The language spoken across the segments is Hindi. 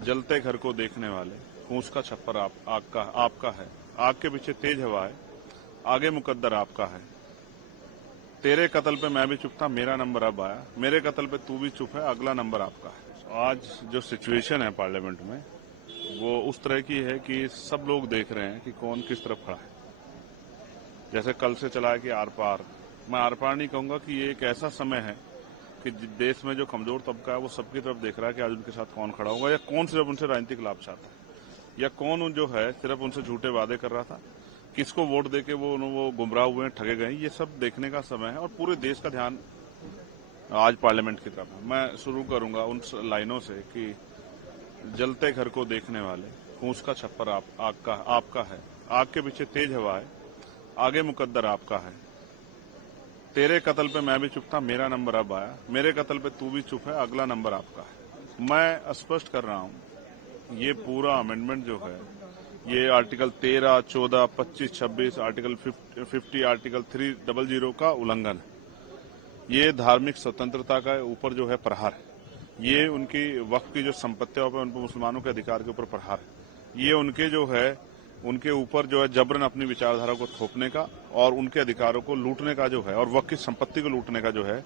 जलते घर को देखने वाले, फूस का छप्पर आपका है। आग के पीछे तेज हवा है, आगे मुकद्दर आपका है। तेरे कत्ल पे मैं भी चुप था, मेरा नंबर अब आया। मेरे कत्ल पे तू भी चुप है, अगला नंबर आपका है। आज जो सिचुएशन है पार्लियामेंट में वो उस तरह की है कि सब लोग देख रहे हैं कि कौन किस तरफ खड़ा है। जैसे कल से चला है कि आर पार, मैं आर पार नहीं कहूंगा कि ये एक ऐसा समय है कि देश में जो कमजोर तबका है वो सबकी तरफ देख रहा है कि आज उनके साथ कौन खड़ा होगा, या कौन सिर्फ उनसे राजनीतिक लाभ चाहता है, या कौन जो है सिर्फ उनसे झूठे वादे कर रहा था, किसको वोट देके वो गुमराह हुए हैं, ठगे गए। ये सब देखने का समय है और पूरे देश का ध्यान आज पार्लियामेंट की तरफ है। मैं शुरू करूंगा उन लाइनों से कि जलते घर को देखने वाले, फूस का छप्पर आपका है। आग के पीछे तेज हवा है, आगे मुकद्दर आपका है। तेरे कत्ल पे मैं भी चुप था, मेरा नंबर अब आया। मेरे कत्ल पे तू भी चुप है, अगला नंबर आपका है। मैं स्पष्ट कर रहा हूं, ये पूरा अमेंडमेंट जो है ये आर्टिकल 13, 14, 25, 26, आर्टिकल 50, आर्टिकल 300 का उल्लंघन है। ये धार्मिक स्वतंत्रता का ऊपर जो है प्रहार है। ये उनकी वक्फ की जो संपत्तियों पर, उन पर मुसलमानों के अधिकार के ऊपर प्रहार है। ये उनके जो है उनके ऊपर जो है जबरन अपनी विचारधारा को थोपने का और उनके अधिकारों को लूटने का जो है और वक्फ की संपत्ति को लूटने का जो है,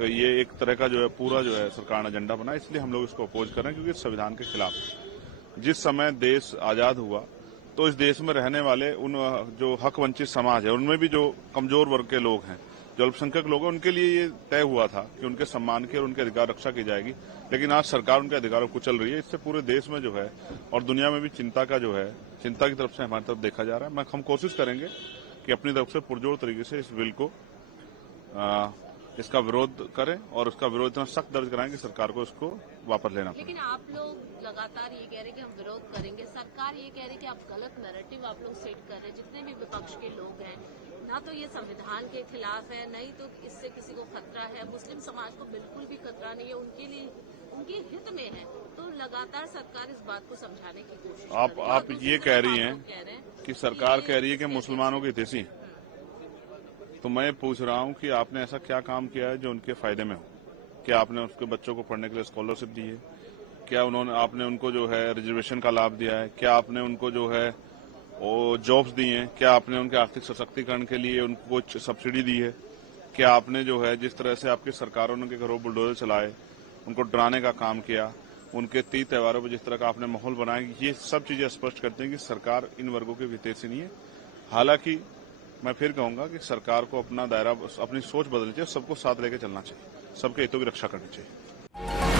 ये एक तरह का जो है पूरा जो है सरकार ने एजेंडा बना। इसलिए हम लोग इसको अपोज कर रहे हैं क्योंकि संविधान के खिलाफ है। जिस समय देश आजाद हुआ तो इस देश में रहने वाले उन जो हक वंचित समाज है उनमें भी जो कमजोर वर्ग के लोग हैं, जो अल्पसंख्यक लोग हैं, उनके लिए ये तय हुआ था कि उनके सम्मान की और उनके अधिकार रक्षा की जाएगी। लेकिन आज सरकार उनके अधिकारों को कुचल रही है। इससे पूरे देश में जो है और दुनिया में भी चिंता की तरफ से हमारी तरफ देखा जा रहा है। हम कोशिश करेंगे कि अपनी तरफ से पुरजोर तरीके से इस बिल को इसका विरोध करें और उसका विरोध इतना सख्त दर्ज कराएं कि सरकार को इसको वापस लेना पड़े। लेकिन आप लोग लगातार ये कह रहे हैं कि हम विरोध करेंगे, सरकार ये कह रही है कि आप गलत नैरेटिव आप लोग सेट कर रहे हैं। जितने भी विपक्ष के लोग हैं, ना तो ये संविधान के खिलाफ है, नहीं तो इससे किसी को खतरा है, मुस्लिम समाज को बिल्कुल भी खतरा नहीं है, उनके लिए उनके हित में है। तो लगातार सरकार इस बात को समझाने की कोशिश आप ये कह रही हैं कि सरकार कह रही है कि मुसलमानों के हितैषी हैं। तो मैं पूछ रहा हूं कि आपने ऐसा क्या काम किया है जो उनके फायदे में हो? क्या आपने उसके बच्चों को पढ़ने के लिए स्कॉलरशिप दी है? क्या आपने उनको जो है रिजर्वेशन का लाभ दिया है? क्या आपने उनको जो है वो जॉब्स दी हैं? क्या आपने उनके आर्थिक सशक्तिकरण के लिए उनको कुछ सब्सिडी दी है? क्या आपने जो है जिस तरह से आपकी सरकारों ने घरों बुलडोजर चलाए, उनको डराने का काम किया, उनके तीज त्योहारों पर जिस तरह का आपने माहौल बनाया, ये सब चीजें स्पष्ट करती हैं कि सरकार इन वर्गों के हितैषी नहीं है। हालांकि मैं फिर कहूंगा कि सरकार को अपना दायरा, अपनी सोच बदलनी चाहिए, सबको साथ लेकर चलना चाहिए, सबके हितों की रक्षा करनी चाहिए।